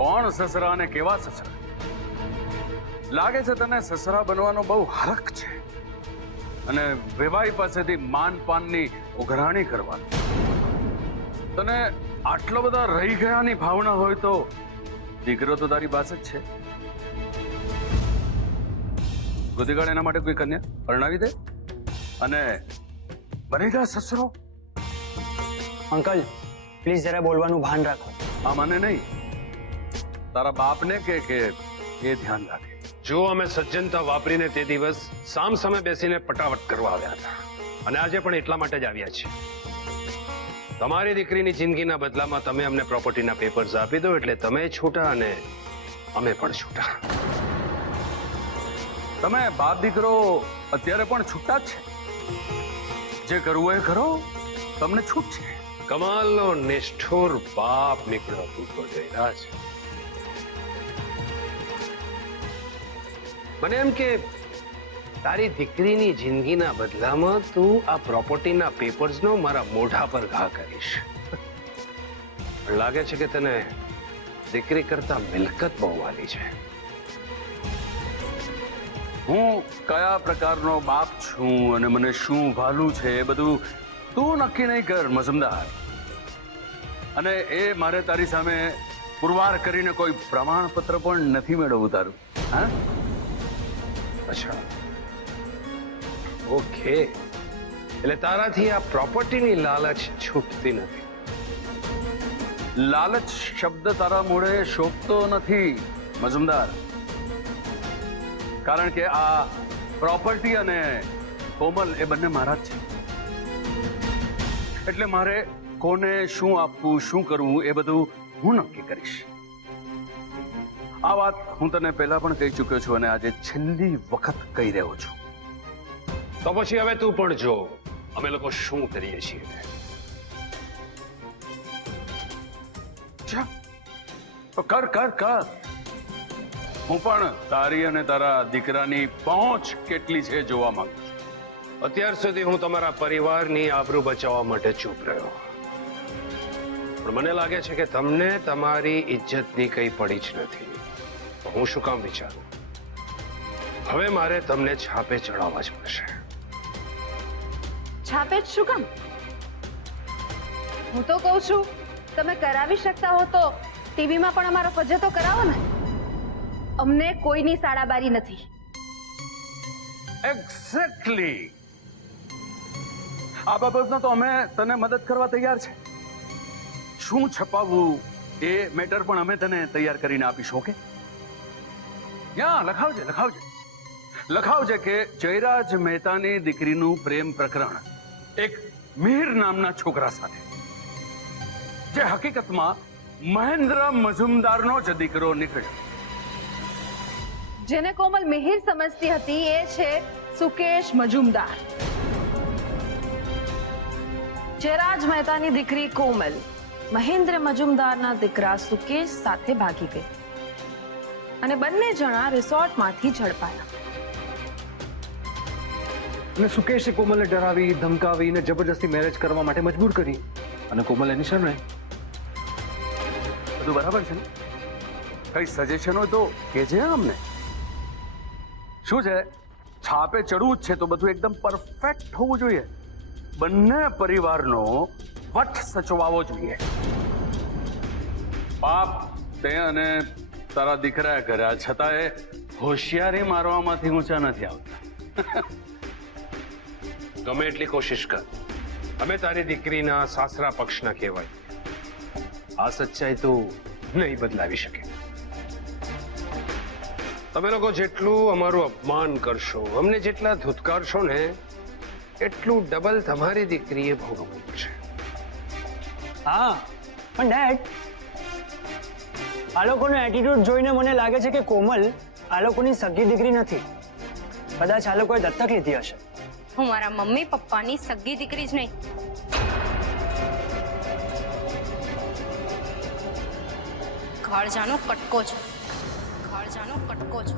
કોણ સસરા અને કેવા સસરા? લાગે છે તને સસરા બનવાનો બહુ હરખ છે અને વેવાઈ પાસેથી માન પાનની ઉઘરાણી કરવાની. તને આટલો બધા રહી ગયાની ભાવના હોય તો દીકરો તો તારી પાસે જ છે. ગોદીગાળ એના માટે કોઈ કન્યા પરણાવી દે અને બની જા સસરો. અંકલ પ્લીઝ જરા બોલવાનું ભાન રાખો. આ મને નહીં, તારા બાપને કે એ ધ્યાન રાખે. જો અમે સજ્જનતા વાપરીને તે દિવસ સામ સામે બેસીને પટાવટ કરવા આવ્યા હતા અને આજે પણ એટલા માટે જ આવ્યા છીએ. તમારી દીકરીની જિંદગીના બદલામાં તમે અમને પ્રોપર્ટીના પેપર્સ આપી દો એટલે તમે છૂટા અને અમે પણ છૂટા. તમે બાપ દીકરો અત્યારે પણ છૂટા જ છે. જે કરવું એ કરો, તમને છૂટ છે. કમાલનો નિષ્ઠુર બાપ નીકળ્યો તું તો જયરાજ. મને એમ કે તારી દીકરીની જિંદગીના બદલામાં તું આ પ્રોપર્ટીના પેપર્સનો મારા મોઢા પર ઘા કરીશ. લાગે છે કે તને દીકરી કરતા મિલકત બહુ વાલી છે. હું કયા પ્રકારનો બાપ છું અને મને શું ભાલું છે એ બધું તું નક્કી નહીં કર મજમદાર. અને એ મારે તારી સામે પુરવાર કરીને કોઈ પ્રમાણપત્ર પણ નથી મેળવવું તારું. હા, અચ્છા, ઓકે. એટલે તારાથી આ પ્રોપર્ટીની લાલચ છૂટતી નથી. લાલચ શબ્દ તારા મોઢે શોભતો નથી મજમદાર, કારણ કે આ પ્રોપર્ટી અને કોમલ એ બંને મારા જ છે. એટલે મારે કોને શું આપવું, શું કરવું એ બધું હું નક્કી કરીશ. આ વાત હું તને પહેલા પણ કહી ચૂક્યો છું અને આજે છેલ્લી વખત કહી રહ્યો છું. તો પછી હવે તું પણ જો અમે લોકો શું કરીએ છીએ. તો કર કર કર. હું પણ તારી અને તારા દીકરાની પહોંચ કેટલી છે જોવા માંગુ છું. અત્યાર સુધી હું તમારા પરિવારની આબરૂ બચાવવા માટે ચૂપ રહ્યો, પણ મને લાગે છે કે તમને તમારી ઇજ્જતની કઈ પડી જ નથી. તો હું શું કામ વિચારું? હવે મારે તમને છાપે ચડાવવા જ પડશે. છાપે જ શું કામ? હું તો કહું છું તમે કરાવી શકતા હો તો ટીવીમાં પણ અમારો ફજે તો કરાવો ને. અમને કોઈની સાડાબારી નથી. એક્ઝેક્ટલી. આ બાબતમાં તો અમે તને મદદ કરવા તૈયાર છે. શું છપાવવું એ મેટર પણ અમે તને તૈયાર કરીને આપીશું. ઓકે? યા લખાવજે લખાવજે લખાવજે કે જયરાજ મહેતાની દીકરીનું પ્રેમ પ્રકરણ એક મિહિર નામના છોકરા સાથે, જે હકીકતમાં મહેન્દ્ર મજુમદારનો જ દીકરો નીકળ્યો. જેને કોમલ મિહિર સમજતી હતી એ છે સુકેશ મજુમદાર. જયરાજ મહેતાની દીકરી કોમલ મહેન્દ્ર મજુમદારના દીકરા સુકેશ સાથે ભાગી ગઈ અને બંને જણા રિસોર્ટમાંથી ઝડપાયા. અને સુકેશે કોમલને ડરાવી ધમકાવી અને જબરજસ્તી મેરેજ કરવા માટે મજબૂર કરી અને કોમલ એની શરણે. બધું બરાબર છે ને? કઈ સજેશન હોય તો કહેજે અમને. શું છે, છાપે ચડવું જ છે તો બધું એકદમ પરફેક્ટ હોવું જોઈએ. બંને પરિવારનો વટ સચવાવો જોઈએ. બાપ તે અને તારા દીકરા કર્યા છતાંય હોશિયારી મારવામાંથી ઊંચા નથી આવતા. ગમે એટલી કોશિશ કર, અમે તારી દીકરીના સાસરા પક્ષના કહેવાય. આ સચ્ચાઈ તું નહીં બદલાવી શકે. તમે લોકો જેટલું અમારું અપમાન કરશો, અમને જેટલા ધુતકારશો ને, એટલું ડબલ તમારી દીકરીએ ભોગવવું પડશે. હા પણ ડેડ, આ લોકોનો એટીટ્યુડ જોઈને મને લાગે છે કે કોમલ આ લોકોની સગી દીકરી નથી. કદાચ આ લોકોએ દત્તક લીધી હશે. હું મારા મમ્મી પપ્પાની સગી દીકરી જ નહીં. ખાળજાનો કટકો છો, ખાળજાનો કટકો છો.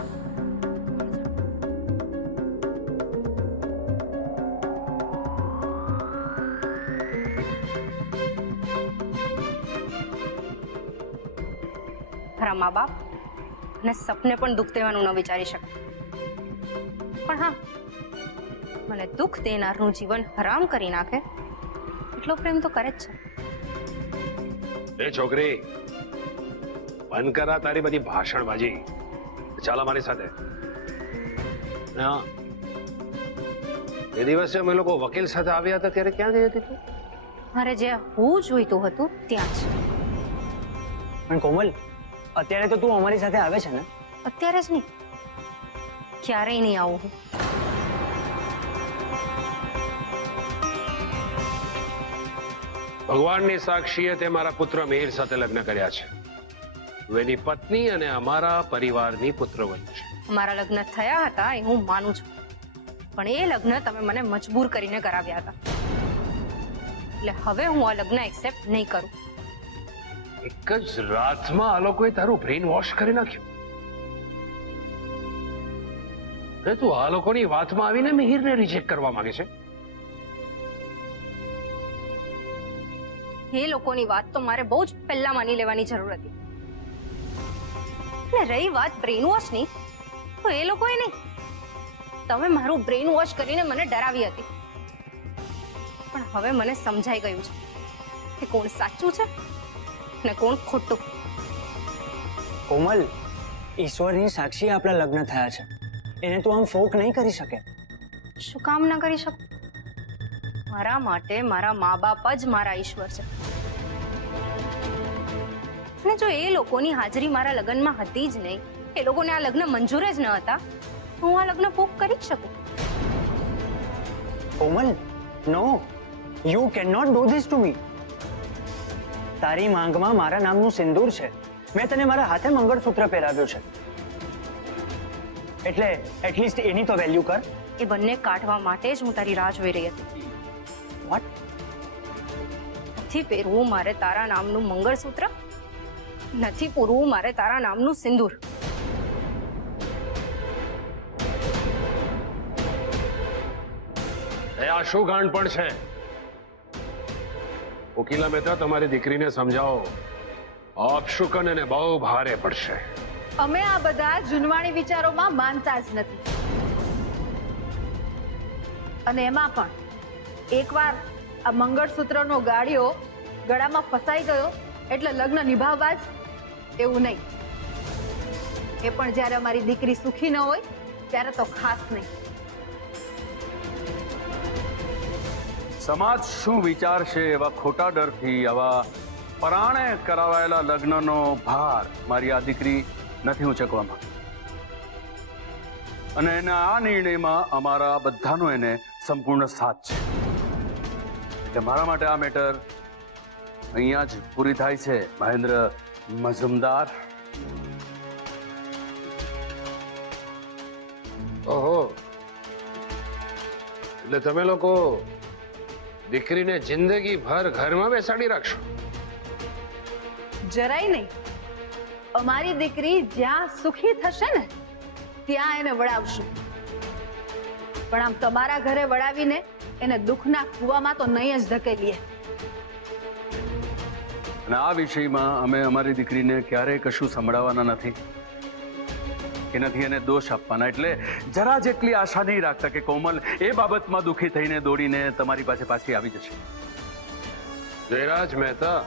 મારા મા બાપ અને સપને પણ દુઃખ દેવાનું ન વિચારી શકે. પણ હા, મને દુઃખ દેનારનું જીવન હરામ કરી નાખે એટલો પ્રેમ તો કરે જ છે. એ છોકરી, બંધ કરા તારી બધી ભાષણબાજી. ચાલો મારી સાથે. હા, એ દિવસે અમે લોકો વકીલ સાથે આવ્યા હતા ત્યારે ક્યાં ગઈ હતી તું? મારે જે હું જોઈતું હતું ત્યાં જ. પણ કોમલ, અત્યારે તો તું અમારી સાથે આવે છે ને? અત્યારે જ નહીં, ક્યારેય નહીં આવું હું. ભગવાનની સાક્ષીએ તે મારા પુત્ર મિહિર સાથે લગ્ન કર્યા છે. તું એની પત્ની અને અમારા પરિવારની પુત્રવધુ છે. અમારા લગ્ન થયા હતા એ હું માનું છું, પણ એ લગ્ન તમે મને મજબૂર કરીને કરાવ્યા હતા. એટલે હવે હું આ લગ્ન એક્સેપ્ટ નહીં કરું. એક જ રાતમાં આ લોકોએ તારું બ્રેઇન વોશ કરી નાખ્યું. અને તું આ લોકોની વાતમાં આવીને મિહિરને રિજેક્ટ કરવા માંગે છે? એ લોકોની વાત તો મારે બહુ જ પહેલા માની લેવાની જરૂર હતી. અને રહી વાત બ્રેઇન વોશની, તો એ લોકોએ નહીં, તમે મારું બ્રેઇન વોશ કરીને મને ડરાવી હતી. પણ હવે મને સમજાઈ ગયું છે કે કોણ સાચું છે ને કોણ ખોટું. કોમલ, ઈશ્વરની સાક્ષી આપણા લગ્ન થયા છે, એને તું આમ ફોક નહીં કરી શકે. શું કામ ના કરી શકું? મારા માટે મારા મા બાપ જ મારા ઈશ્વર છે. અને જો એ લોકોની હાજરી મારા લગ્નમાં હતી જ નહીં, એ લોકોને આ લગ્ન મંજૂર જ ન હતા, તો હું આ લગ્ન ફોક કરી જ શકું. Komal, no, you can not do this to me. તારી માંગમાં મારા નામનું સિંદૂર છે. મેં તને મારા હાથે મંગળસૂત્ર પહેરાવ્યું છે, એટલે એટલીસ્ટ એની તો વેલ્યુ કર. એ બંને કાઢવા માટે જ હું તારી રાહ જોઈ રહી હતી. વોટ? નથી પહેરવું મારે તારા નામનું મંગળસૂત્ર, નથી પૂરવું મારે તારા નામનું સિંદૂર. આ શું ગાંડ પણ છે? વકીલા મહેતા, તમારી દીકરીને સમજાવો. અપશુકન એને બહુ ભારે પડશે. અમે આ બધા જૂનવાણી વિચારોમાં માનતા જ નથી. અને એમાં પણ એકવાર આ મંગળસૂત્રનો ગાળિયો ગળામાં ફસાઈ ગયો એટલે લગ્ન નિભાવવા જ, એવું નહીં. એ પણ જ્યારે અમારી દીકરી સુખી ન હોય ત્યારે તો ખાસ નહીં. સમાજ શું વિચારશે એવા ખોટા ડરથી આવા પરાણે કરાવાયેલા લગ્નનો ભાર મારી આ દીકરી નથી ઉંચકવા માંગતી. અને એના આ નિર્ણયમાં અમારા બધાનો એને સંપૂર્ણ સાથ છે. એટલે મારા માટે આ મેટર અહીંયા જ પૂરી થાય છે. મહેન્દ્ર મજુમદાર. ઓહો, એટલે તમે લોકો દીકરીને જિંદગી ભર ઘરમાં બેસાડી રાખશો? જરાય નહીં. અમારી દીકરી જ્યાં સુખી થશે ને ત્યાં એને વળાવશું. પણ આમ તમારા ઘરે વળાવીને એને દુઃખના કૂવામાં તો નહીં જ ધકેલીએ. અને આ વિષયમાં અમે અમારી દીકરીને ક્યારેય કશું સંભળાવવાના નથી કે નથી એને દોષ આપવાના. એટલે જરા જેટલી આશા નહીં રાખતા કે કોમલ એ બાબતમાં દુઃખી થઈને દોડીને તમારી પાસે પાછી આવી જશે. જયરાજ મહેતા,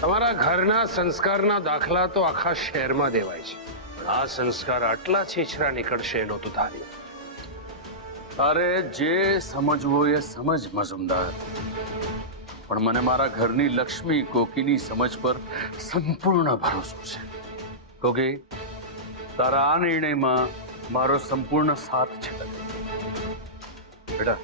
તમારા ઘરના સંસ્કારના દાખલા તો આખા શહેરમાં દેવાય છે, પણ આ સંસ્કાર આટલા છીછરા નીકળશે એ નહોતું ધાર્યું. અરે જે સમજવું એ સમજ મજુમદાર, પણ મને મારા ઘરની લક્ષ્મી કોકીની સમજ પર સંપૂર્ણ ભરોસો છે. કોકી, તારા આ નિર્ણયમાં મારો સંપૂર્ણ સાથ છે બેટા.